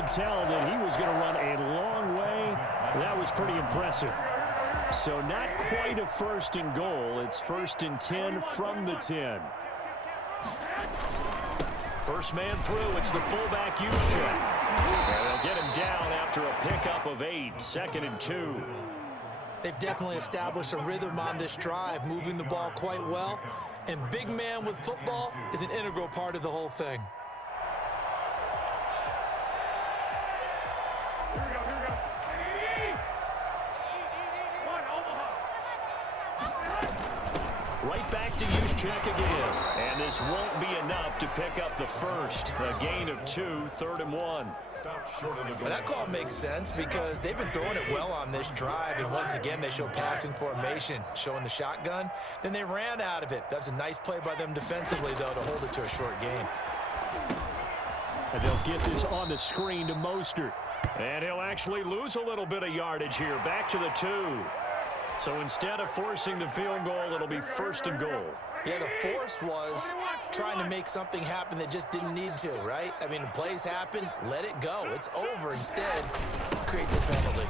could tell that he was going to run a long way. That was pretty impressive. So not quite a 1st and goal. It's 1st and 10 from the 10. First man through. It's the fullback Juszczyk. And they'll get him down after a pickup of 8. 2nd and 2. They've definitely established a rhythm on this drive, moving the ball quite well. And big man with football is an integral part of the whole thing. Right back to Juszczyk again. And this won't be enough to pick up the first. A gain of 2, 3rd and 1. Well, that call makes sense because they've been throwing it well on this drive. And once again, they show passing formation, showing the shotgun. Then they ran out of it. That's a nice play by them defensively, though, to hold it to a short gain. And they'll get this on the screen to Mostert. And he'll actually lose a little bit of yardage here. Back to the 2. So instead of forcing the field goal, it'll be 1st and goal. Yeah, the force was trying to make something happen that just didn't need to, right? I mean, the plays happen, let it go. It's over. Instead, it creates a penalty.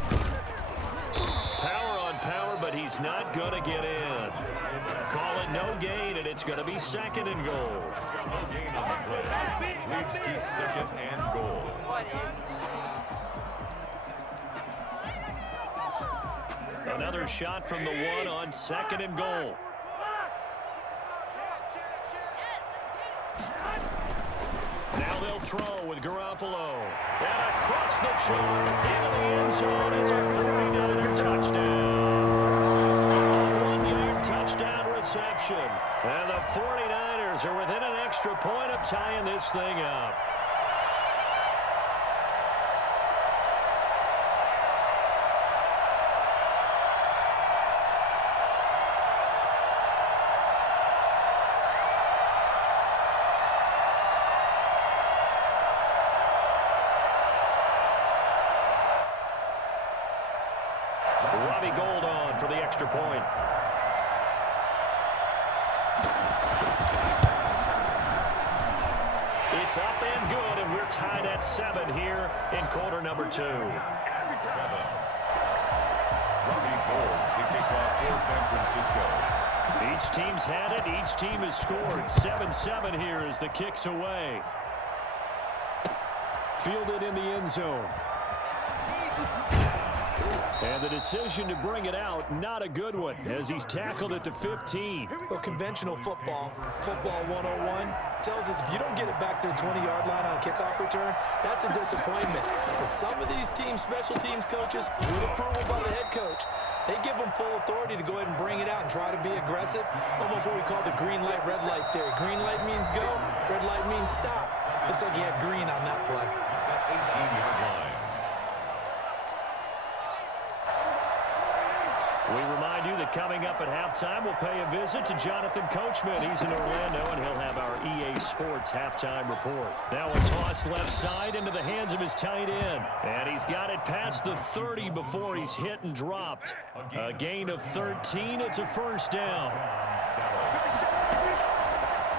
Power on power, but he's not going to get in. Call it no gain, and it's going to be 2nd and goal. No gain on the play. Leads to 2nd and goal. Another shot from the 1 on 2nd and goal. Now they'll throw with Garoppolo. And across the chalk into the end zone. It's a 49er touchdown. 1-yard touchdown reception. And the 49ers are within an extra point of tying this thing up. Robbie Gould on for the extra point. It's up and good, and we're tied at 7 here in quarter number 2. 7. Robbie Gould to kick off for San Francisco. Each team's had it. Each team has scored. 7-7 here as the kick's away. Fielded in the end zone. And the decision to bring it out, not a good one, as he's tackled at the 15. Well, conventional football 101, tells us if you don't get it back to the 20-yard line on a kickoff return, that's a disappointment. But some of these teams, special teams coaches, with approval by the head coach, they give them full authority to go ahead and bring it out and try to be aggressive. Almost what we call the green light, red light theory. Green light means go, red light means stop. Looks like he had green on that play. 18-yard line. We remind you that coming up at halftime, we'll pay a visit to Jonathan Coachman. He's in Orlando, and he'll have our EA Sports halftime report. Now a toss left side into the hands of his tight end. And he's got it past the 30 before he's hit and dropped. A gain of 13. It's a first down.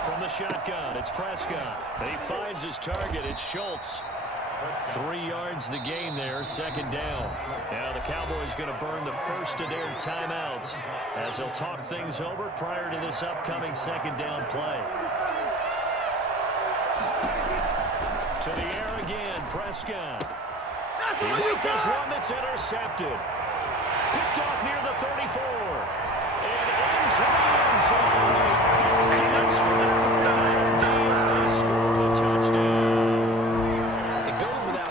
From the shotgun, it's Prescott. He finds his target. It's Schultz. 3 yards the gain there, 2nd down. Now the Cowboys going to burn the first of their timeouts as they'll talk things over prior to this upcoming 2nd down play. To the air again, Prescott. He rifles one that's intercepted. Picked off near the 34. And into the end zone. Simmons for the 49er D's. They score the touchdown.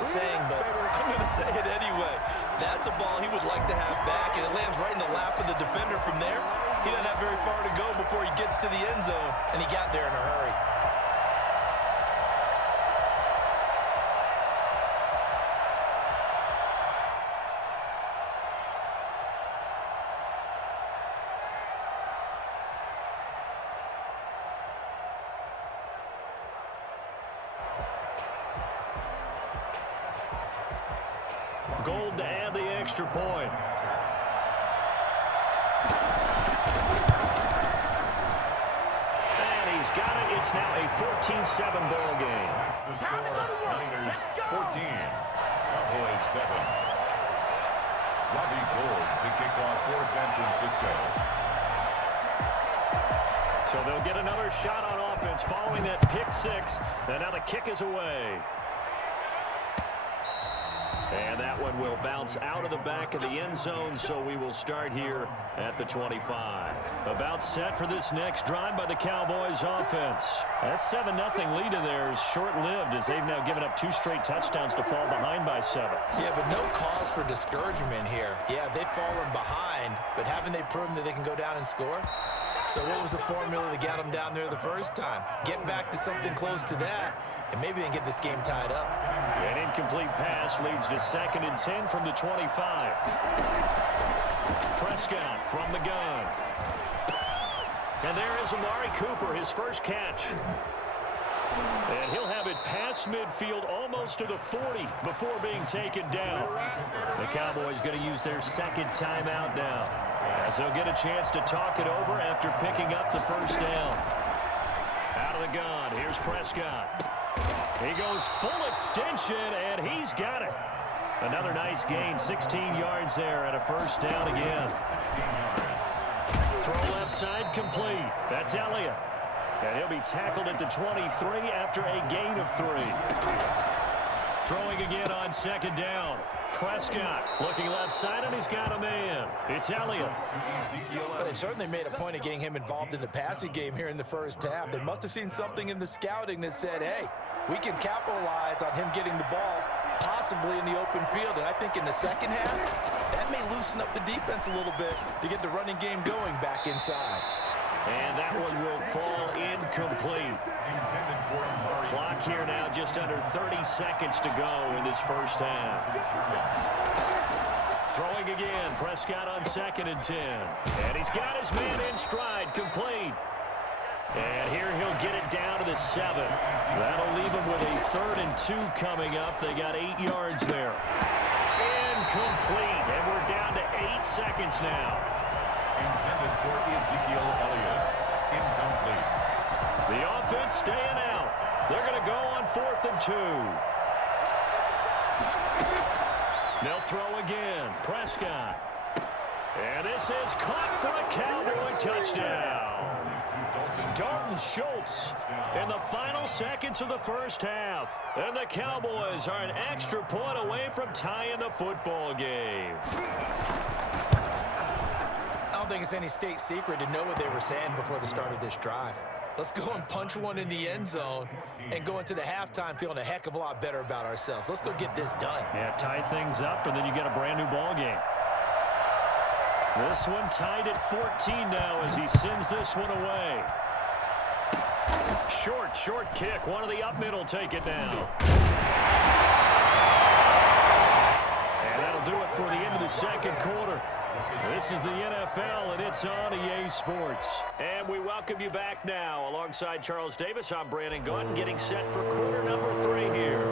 Saying, but I'm going to say it anyway. That's a ball he would like to have back, and it lands right in the lap of the defender from there. He doesn't have very far to go before he gets to the end zone, and he got there in a hurry. Gould to add the extra point. And he's got it. It's now a 14-7 ball game. That's the score. Niners 14. Cowboys 7. Robbie Gould to kick off for San Francisco. So they'll get another shot on offense following that pick six. And now the kick is away. And that one will bounce out of the back of the end zone, so we will start here at the 25. About set for this next drive by the Cowboys offense. That 7-0 lead of theirs short-lived as they've now given up 2 straight touchdowns to fall behind by 7. Yeah, but no cause for discouragement here. Yeah, they've fallen behind, but haven't they proven that they can go down and score? So what was the formula that got them down there the first time? Get back to something close to that, and maybe they can get this game tied up. An incomplete pass leads to 2nd and 10 from the 25. Prescott from the gun. And there is Amari Cooper, his first catch. And he'll have it past midfield almost to the 40 before being taken down. The Cowboys going to use their 2nd timeout now, as they'll get a chance to talk it over after picking up the first down. Out of the gun, here's Prescott. He goes full extension, and he's got it. Another nice gain, 16 yards there, and a first down again. Throw left side complete. That's Elliott. And he'll be tackled at the 23 after a gain of 3. Throwing again on 2nd down. Prescott looking left side, and he's got a man. It's Elliott. Well, they certainly made a point of getting him involved in the passing game here in the first half. They must have seen something in the scouting that said, hey, we can capitalize on him getting the ball possibly in the open field. And I think in the second half, that may loosen up the defense a little bit to get the running game going back inside. And that one will fall incomplete. Clock here now just under 30 seconds to go in this first half. Throwing again, Prescott on 2nd and 10. And he's got his man in stride, complete. And here he'll get it down to the 7. That'll leave him with a 3rd and 2 coming up. They got 8 yards there. Incomplete. And we're down to 8 seconds now. Intended for Ezekiel Elliott. Incomplete. The offense staying out. They're going to go on 4th and 2. They'll throw again. Prescott. And this is caught for a Cowboy touchdown. Dalton Schultz in the final seconds of the first half. And the Cowboys are an extra point away from tying the football game. I don't think it's any state secret to know what they were saying before the start of this drive. Let's go and punch one in the end zone and go into the halftime feeling a heck of a lot better about ourselves. Let's go get this done. Yeah, tie things up, and then you get a brand new ball game. This one tied at 14 now as he sends this one away. Short kick. One of the up middle take it now. And that'll do it for the end of the second quarter. This is the NFL, and it's on EA Sports. And we welcome you back now. Alongside Charles Davis, I'm Brandon Gaunt, getting set for quarter number 3 here.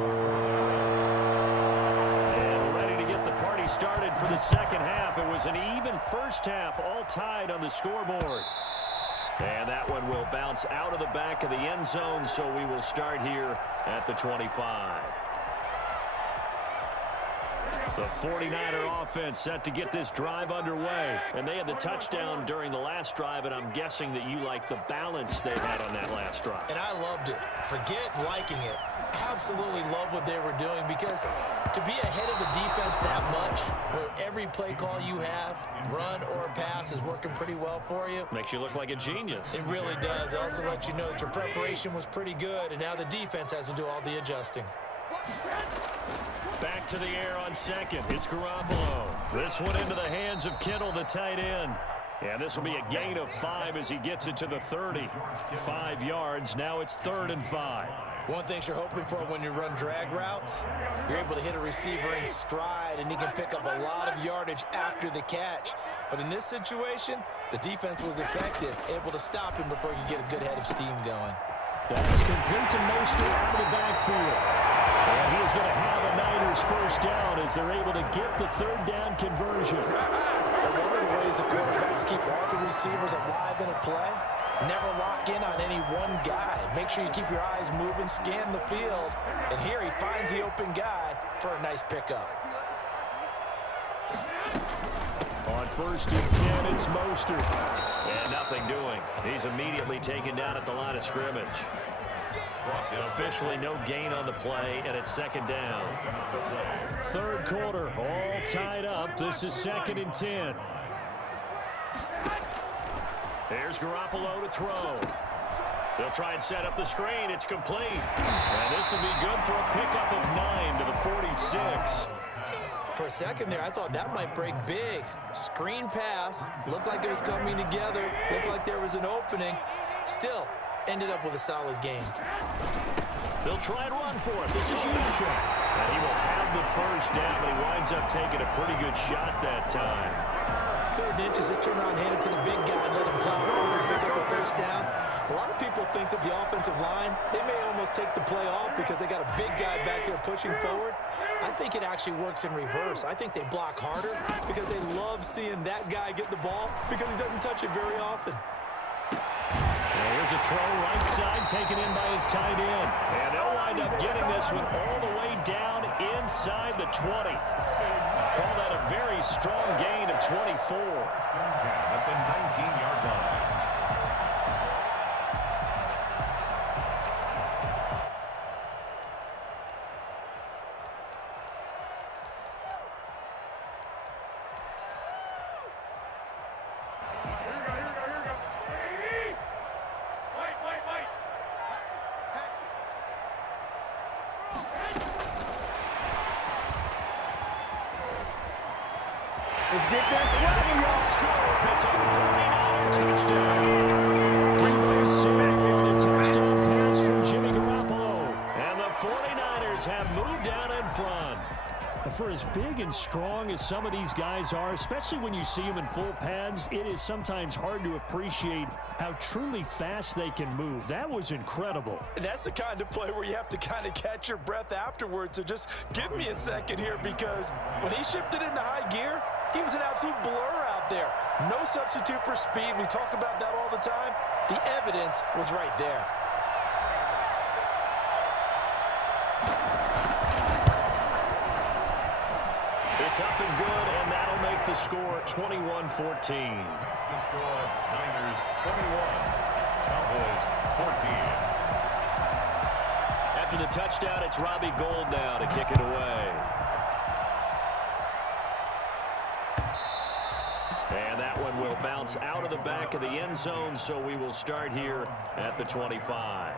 And ready to get the party started for the second half. It was an even first half, all tied on the scoreboard. And that one will bounce out of the back of the end zone, so we will start here at the 25. The 49er offense set to get this drive underway. And they had the touchdown during the last drive, and I'm guessing that you like the balance they had on that last drive. And I loved it. Forget liking it. Absolutely love what they were doing, because to be ahead of the defense that much, where every play call you have, run or pass, is working pretty well for you. Makes you look like a genius. It really does. It also lets you know that your preparation was pretty good, and now the defense has to do all the adjusting. Back to the air on 2nd. It's Garoppolo. This one into the hands of Kittle, the tight end. And this will be a gain of 5 as he gets it to the 30. 5 yards. Now it's 3rd and 5. One thing you're hoping for when you run drag routes, you're able to hit a receiver in stride, and he can pick up a lot of yardage after the catch. But in this situation, the defense was effective, able to stop him before you get a good head of steam going. That's complete to Mostert out of the backfield. And he is going to have a Niners first down as they're able to get the 3rd down conversion. One of the ways the quarterbacks keep all the receivers alive in a play Never lock in on any one guy. Make sure you keep your eyes moving, scan the field. And here he finds the open guy for a nice pickup. On 1st and 10, it's Mostert. And nothing doing. He's immediately taken down at the line of scrimmage. Officially no gain on the play, and it's 2nd down. 3rd quarter, all tied up. This is 2nd and 10. Here's Garoppolo to throw. They'll try and set up the screen. It's complete. And this will be good for a pickup of 9 to the 46. For a second there, I thought that might break big. Screen pass. Looked like it was coming together. Looked like there was an opening. Still, ended up with a solid game. They'll try and run for it. This is Juszczyk. And he will have the 1st down, but he winds up taking a pretty good shot that time. 3rd and inches, just turn around and hand it to the big guy and let him plow forward and pick up a 1st down. A lot of people think that the offensive line, they may almost take the play off because they got a big guy back there pushing forward. I think it actually works in reverse. I think they block harder because they love seeing that guy get the ball because he doesn't touch it very often. Here's a throw right side taken in by his tight end. And they'll wind up getting this one all the way down inside the 20. Call that a very strong gain of 24. At the 19-yard line. Let's get that flag off. Score. That's a 49er touchdown. Debo Samuel, a touchdown pass from Jimmy Garoppolo. And the 49ers have moved down in front. For as big and strong as some of these guys are, especially when you see them in full pads, it is sometimes hard to appreciate how truly fast they can move. That was incredible. And that's the kind of play where you have to kind of catch your breath afterwards. So just give me a second here, because when he shifted into high gear, he was an absolute blur out there. No substitute for speed. We talk about that all the time. The evidence was right there. It's up and good, and that'll make the score 21-14. The score, Niners 21, Cowboys 14. After the touchdown, it's Robbie Gould now to kick it away. And that one will bounce out of the back of the end zone, so we will start here at the 25.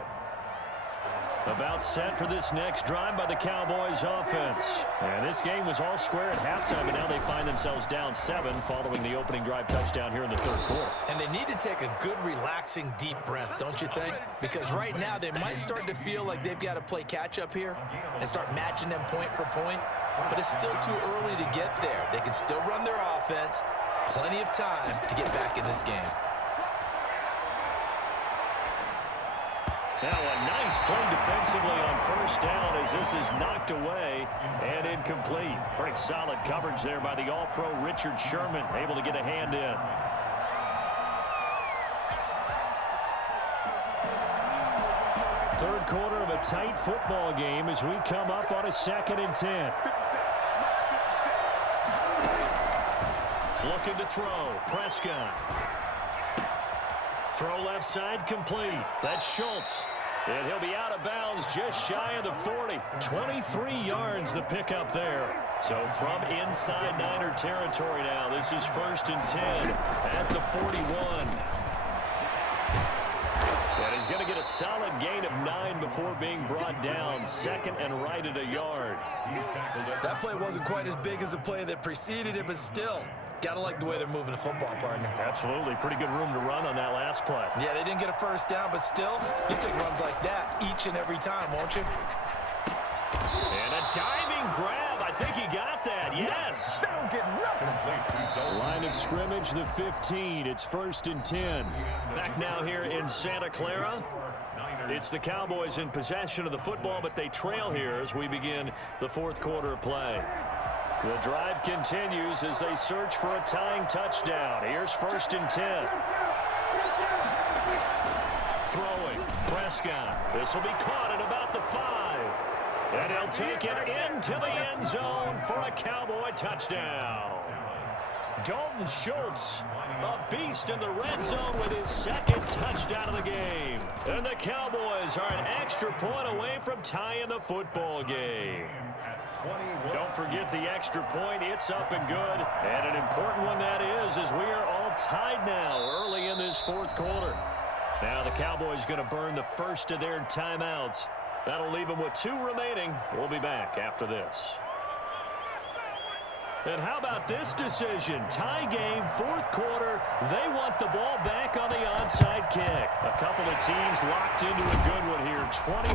About set for this next drive by the Cowboys offense. And this game was all square at halftime, and now they find themselves down 7 following the opening drive touchdown here in the 3rd quarter. And they need to take a good, relaxing, deep breath, don't you think? Because right now they might start to feel like they've got to play catch-up here and start matching them point for point. But it's still too early to get there. They can still run their offense. Plenty of time to get back in this game. Now a nice play defensively on 1st down as this is knocked away and incomplete. Pretty solid coverage there by the All-Pro Richard Sherman, able to get a hand in. Third quarter of a tight football game as we come up on a 2nd and 10. Looking to throw. Prescott. Throw left side complete. That's Schultz. And he'll be out of bounds just shy of the 40. 23 yards the pickup there. So from inside Niner territory now, this is 1st and 10 at the 41. And he's going to get a solid gain of 9 before being brought down. 2nd and right at a yard. That play wasn't quite as big as the play that preceded it, but still, gotta like the way they're moving the football, partner. Absolutely. Pretty good room to run on that last play. Yeah, they didn't get a 1st down, but still, you take runs like that each and every time, won't you? And a diving grab. I think he got that. Yes. They don't get nothing. Line of scrimmage, the 15. It's 1st and 10. Back now here in Santa Clara. It's the Cowboys in possession of the football, but they trail here as we begin the 4th quarter of play. The drive continues as they search for a tying touchdown. Here's 1st and 10. Prescott. This will be caught at about the 5. And he'll take it into the end zone for a Cowboy touchdown. Dalton Schultz, a beast in the red zone with his second touchdown of the game. And the Cowboys are an extra point away from tying the football game. Don't forget the extra point. It's up and good. And an important one that is, as we are all tied now early in this fourth quarter. Now the Cowboys going to burn the first of their timeouts. That'll leave them with 2 remaining. We'll be back after this. And how about this decision? Tie game, fourth quarter. They want the ball back on the onside kick. A couple of teams locked into a good one here.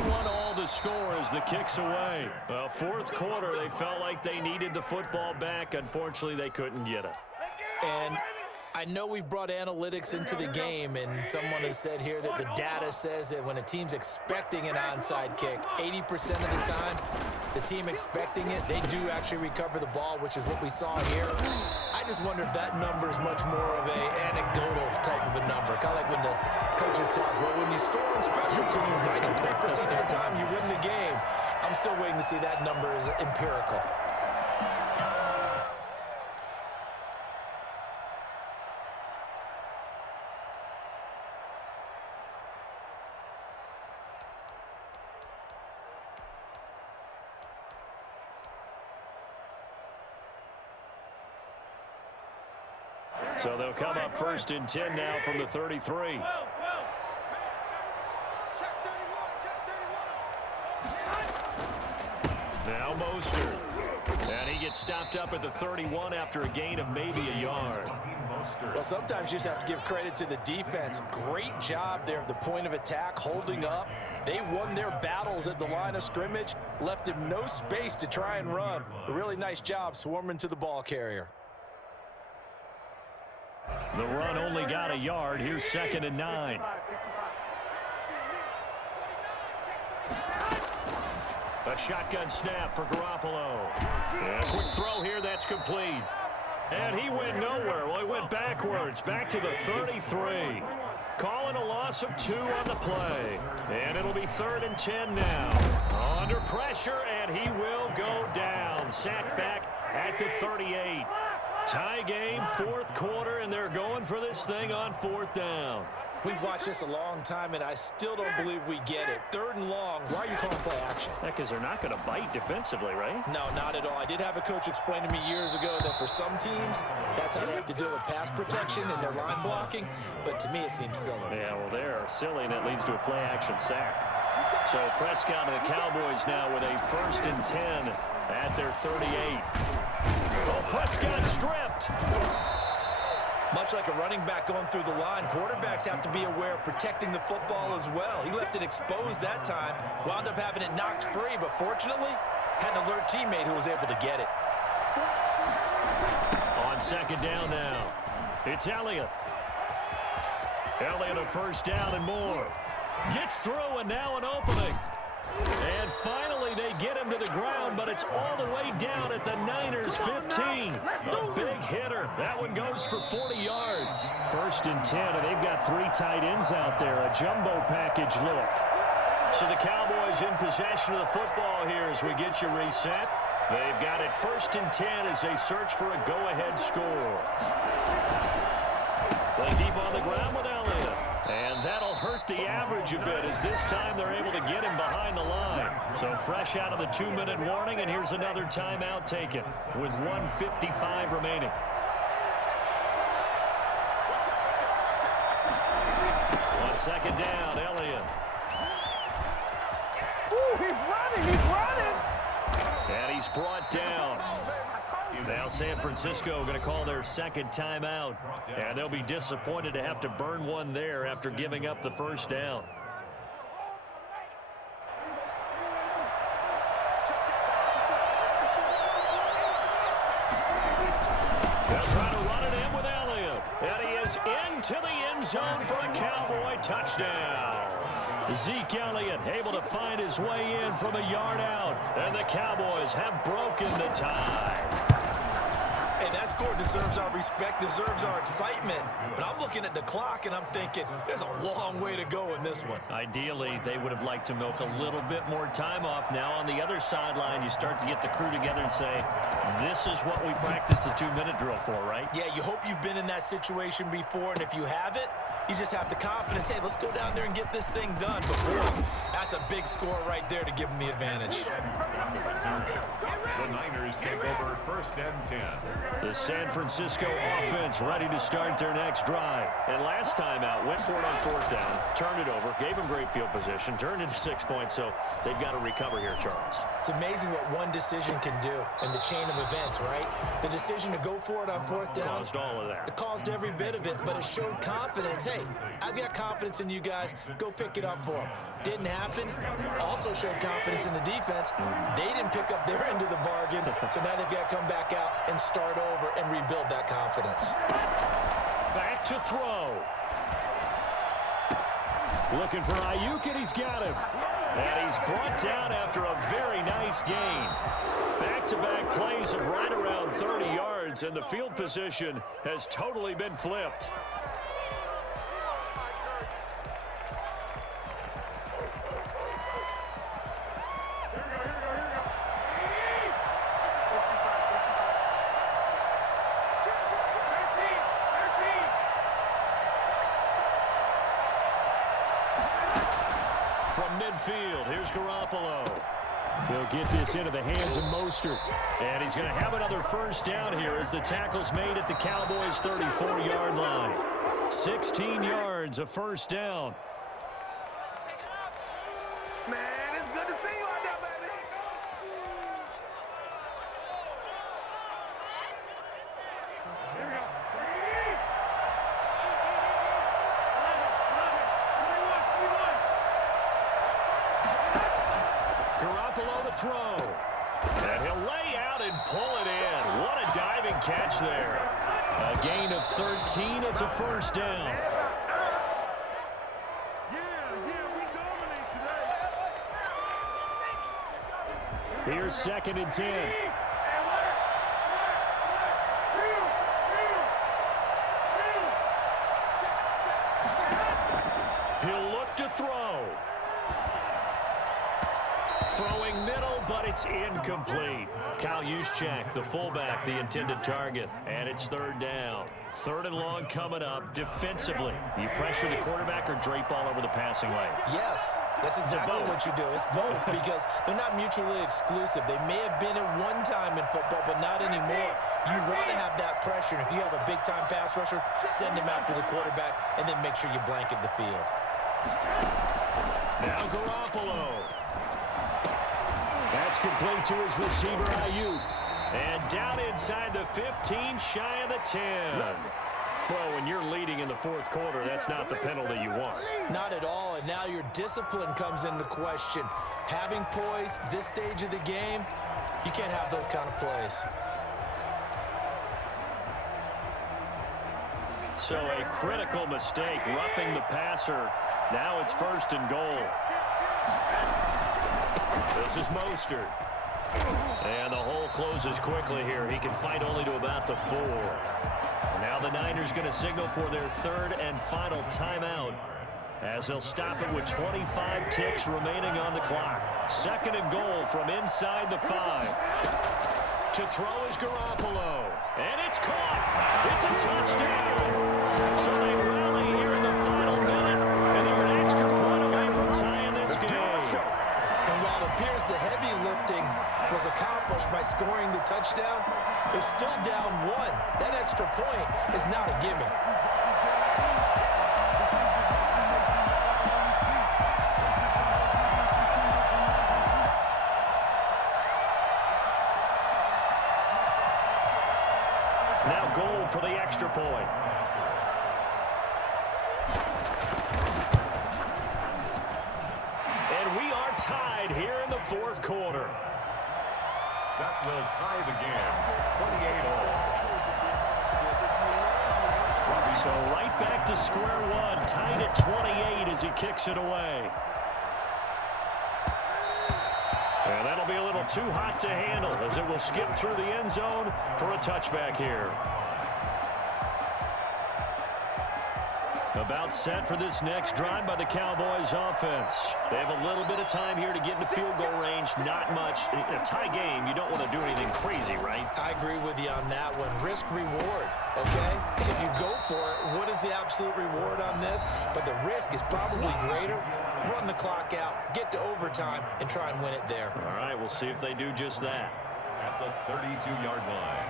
21 all the score as the kick's away. Fourth quarter, they felt like they needed the football back. Unfortunately, they couldn't get it. And I know we've brought analytics into the game, and someone has said here that the data says that when a team's expecting an onside kick, 80% of the time, the team expecting it, they do actually recover the ball, which is what we saw here. I just wonder if that number is much more of an anecdotal type of a number. Kind of like when the coaches tell us, well, when you score on special teams, 93% of the time you win the game. I'm still waiting to see that number is empirical. So they'll come up 1st and 10 now from the 33. Now Mostert. And he gets stopped up at the 31 after a gain of maybe a yard. Well, sometimes you just have to give credit to the defense. Great job there at the point of attack, holding up. They won their battles at the line of scrimmage, left him no space to try and run. A really nice job swarming to the ball carrier. The run only got a yard. Here's 2nd and 9. A shotgun snap for Garoppolo. And a quick throw here. That's complete. And he went nowhere. Well, he went backwards. Back to the 33. Calling a loss of 2 on the play. And it'll be 3rd and 10 now. Under pressure, and he will go down. Sacked back at the 38. Tie game, fourth quarter, and they're going for this thing on 4th down. We've watched this a long time, and I still don't believe we get it. 3rd and long. Why are you calling play action? Because they're not going to bite defensively, right? No, not at all. I did have a coach explain to me years ago that for some teams, that's how they have to deal with pass protection and their line blocking. But to me, it seems silly. Yeah, well, they're silly, and it leads to a play action sack. So Prescott and the Cowboys now with a 1st and 10 at their 38. Oh, Prescott stripped. Much like a running back going through the line, quarterbacks have to be aware of protecting the football as well. He left it exposed that time, wound up having it knocked free, but fortunately, had an alert teammate who was able to get it. On 2nd down now, it's Elliott. Elliott a 1st down and more. Gets through, and now an opening. And finally, they get him to the ground, but it's all the way down at the Niners' 15. A big hitter. That one goes for 40 yards. 1st and 10, and they've got 3 tight ends out there. A jumbo package look. So the Cowboys in possession of the football here as we get you reset. They've got it 1st and 10 as they search for a go-ahead score. Play deep on the ground with Elliott. And that'll hurt the average a bit as this time they're able to get him behind the line. So fresh out of the 2-minute warning, and here's another timeout taken with 1:55 remaining. On 2nd down, Elliott. Ooh, he's running! And he's brought down. Now San Francisco going to call their 2nd timeout. And they'll be disappointed to have to burn one there after giving up the 1st down. They'll try to run it in with Elliott. And he is into the end zone for a Cowboy touchdown. Zeke Elliott able to find his way in from a yard out. And the Cowboys have broken the tie. And that's score deserves our respect, deserves our excitement. But I'm looking at the clock, and I'm thinking, there's a long way to go in this one. Ideally, they would have liked to milk a little bit more time off. Now on the other sideline, you start to get the crew together and say, this is what we practiced the 2-minute drill for, right? Yeah, you hope you've been in that situation before, and if you haven't, you just have the confidence, hey, let's go down there and get this thing done. But boy, that's a big score right there to give them the advantage. The Niners take over 1st and 10. The San Francisco offense ready to start their next drive. And last time out, went for it on 4th down, turned it over, gave them great field position, turned into 6 points, so they've got to recover here, Charles. It's amazing what one decision can do in the chain of events, right? The decision to go for it on 4th down. Caused all of that. It caused every bit of it, but it showed confidence. Hey, I've got confidence in you guys. Go pick it up for them. Didn't happen. Also showed confidence in the defense. They didn't pick up their end of the bargain, so now they've got to come back out and start over and rebuild that confidence. Back to throw. Looking for Ayuk, and he's got him. And he's brought down after a very nice gain. Back-to-back plays of right around 30 yards, and the field position has totally been flipped. From midfield, here's Garoppolo. He'll get this into the hands of Mostert. And he's going to have another 1st down here as the tackle's made at the Cowboys' 34-yard line. 16 yards, a 1st down. Man, it's good to see you out there, baby. Here we go. Garoppolo to throw. And he'll lay out and pull it in. What a diving catch there. A gain of 13. It's a 1st down. We dominate today. Here's 2nd and 10. He'll look to throw. Throwing middle, but it's incomplete. Kyle Juszczyk, the fullback, the intended target. And it's 3rd down. 3rd and long coming up. Defensively, you pressure the quarterback or drape all over the passing lane? Yes, that's exactly what you do. It's both because they're not mutually exclusive. They may have been at one time in football, but not anymore. You want to have that pressure. And if you have a big-time pass rusher, send him after the quarterback and then make sure you blanket the field. Now Garoppolo. That's complete to his receiver, Ayuk. And down inside the 15, shy of the 10. Well, when you're leading in the 4th quarter, that's not the penalty you want. Not at all, and now your discipline comes into question. Having poise this stage of the game, you can't have those kind of plays. So a critical mistake, roughing the passer. Now it's 1st and goal. This is Mostert. And the hole closes quickly here. He can fight only to about the 4. Now the Niners going to signal for their 3rd and final timeout as they'll stop it with 25 ticks remaining on the clock. 2nd and goal from inside the 5. To throw is Garoppolo. And it's caught. It's a touchdown. So they rally here in the final minute, and they're an extra point away from tying this game. And while it appears the heavy lifting was accomplished by scoring the touchdown, they're still down 1. That extra point is not a gimme. Now goal for the extra point. And we are tied here in the 4th quarter. That will tie the game, 28 all. So right back to square one, tied at 28 as he kicks it away. And that'll be a little too hot to handle as it will skip through the end zone for a touchback here. About set for this next drive by the Cowboys offense. They have a little bit of time here to get into field goal range. Not much. In a tie game, you don't want to do anything crazy, right? I agree with you on that one. Risk reward, okay? If you go for it, what is the absolute reward on this? But the risk is probably greater. Run the clock out, get to overtime, and try and win it there. All right, we'll see if they do just that. At the 32-yard line.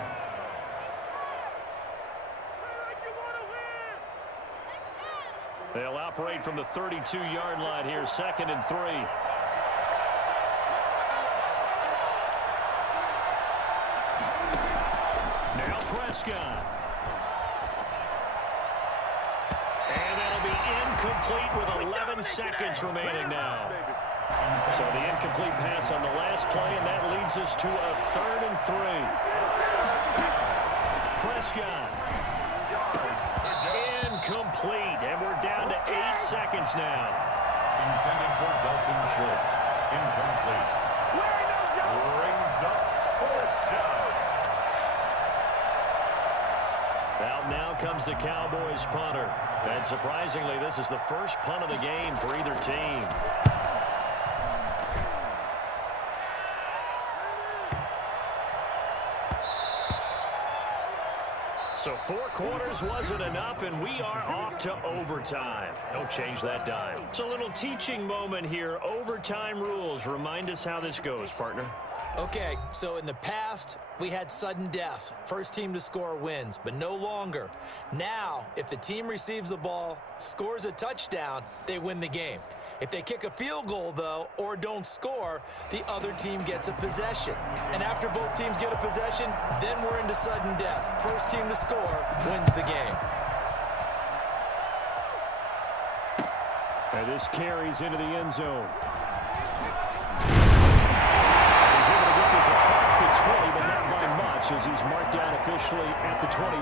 They'll operate from the 32-yard line here, 2nd and 3. Now Prescott. And that'll be incomplete with 11 seconds remaining now. So the incomplete pass on the last play, and that leads us to a 3rd and 3. Prescott. Incomplete, and we're down to 8 seconds now. Intended for Dalton Schultz. Incomplete. Brings up 4th down. Out now comes the Cowboys punter. And surprisingly, this is the first punt of the game for either team. So 4 quarters wasn't enough, and we are off to overtime. Don't change that dime. It's a little teaching moment here. Overtime rules. Remind us how this goes, partner. Okay, so in the past, we had sudden death. First team to score wins, but no longer. Now, if the team receives the ball, scores a touchdown, they win the game. If they kick a field goal, though, or don't score, the other team gets a possession. And after both teams get a possession, then we're into sudden death. First team to score wins the game. And this carries into the end zone. Across the 20, but not by much as he's marked down officially at the 21.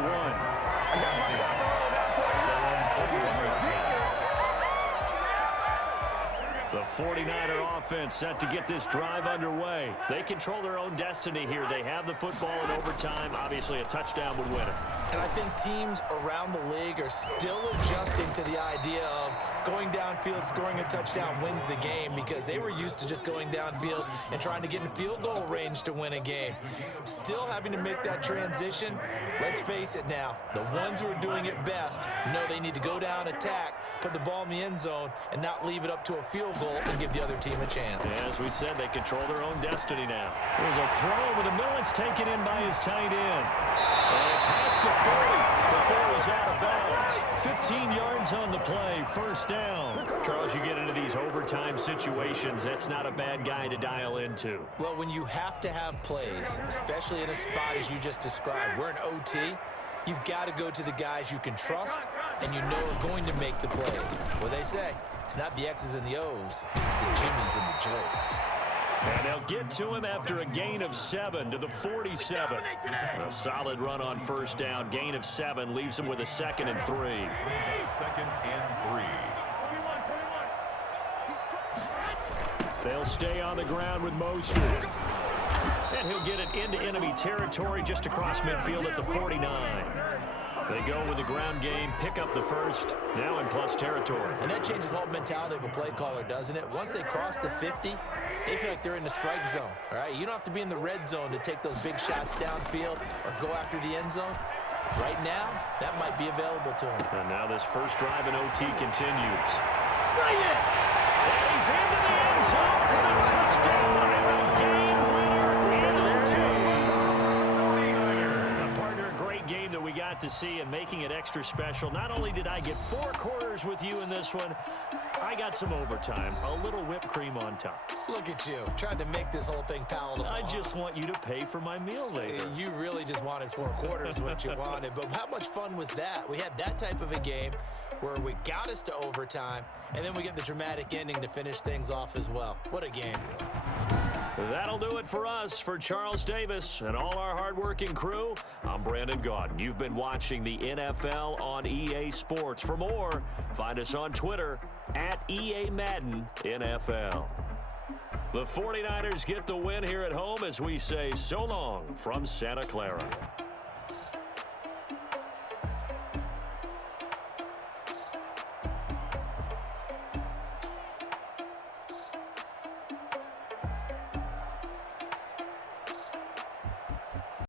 The 49er offense set to get this drive underway. They control their own destiny here. They have the football in overtime. Obviously, a touchdown would win it. And I think teams around the league are still adjusting to the idea of going downfield, scoring a touchdown wins the game because they were used to just going downfield and trying to get in field goal range to win a game. Still having to make that transition. Let's face it now, the ones who are doing it best know they need to go down, attack, put the ball in the end zone, and not leave it up to a field goal and give the other team a chance. Yeah, as we said, they control their own destiny now. There's a throw over the middle. It's taken in by his tight end. And past the 40 before he's out of bounds. 15 yards on the play, first down. Charles, you get into these overtime situations, that's not a bad guy to dial into. Well, when you have to have plays, especially in a spot as you just described, we're in OT, you've got to go to the guys you can trust and you know are going to make the plays. What they say, it's not the X's and the O's, it's the Jimmys and the Joes. And they'll get to him after a gain of 7 to the 47. A solid run on first down. Gain of 7 leaves him with a 2nd and 3. 2nd and 3. They'll stay on the ground with Mostert. And he'll get it into enemy territory just across midfield at the 49. They go with the ground game, pick up the first, now in plus territory. And that changes the whole mentality of a play caller, doesn't it? Once they cross the 50, they feel like they're in the strike zone, all right? You don't have to be in the red zone to take those big shots downfield or go after the end zone. Right now, that might be available to him. And now this first drive in OT continues. Bring it! And he's into the end zone for the touchdown. Game winner in OT. Partner, a great game that we got to see and making it extra special. Not only did I get 4 quarters with you in this one, I got some overtime, a little whipped cream on top. Look at you, trying to make this whole thing palatable. I just want you to pay for my meal later. You really just wanted 4 quarters what you wanted, but how much fun was that? We had that type of a game where we got us to overtime, and then we get the dramatic ending to finish things off as well. What a game. That'll do it for us. For Charles Davis and all our hardworking crew, I'm Brandon Gaudin. You've been watching the NFL on EA Sports. For more, find us on Twitter @EA Madden NFL. The 49ers get the win here at home as we say so long from Santa Clara.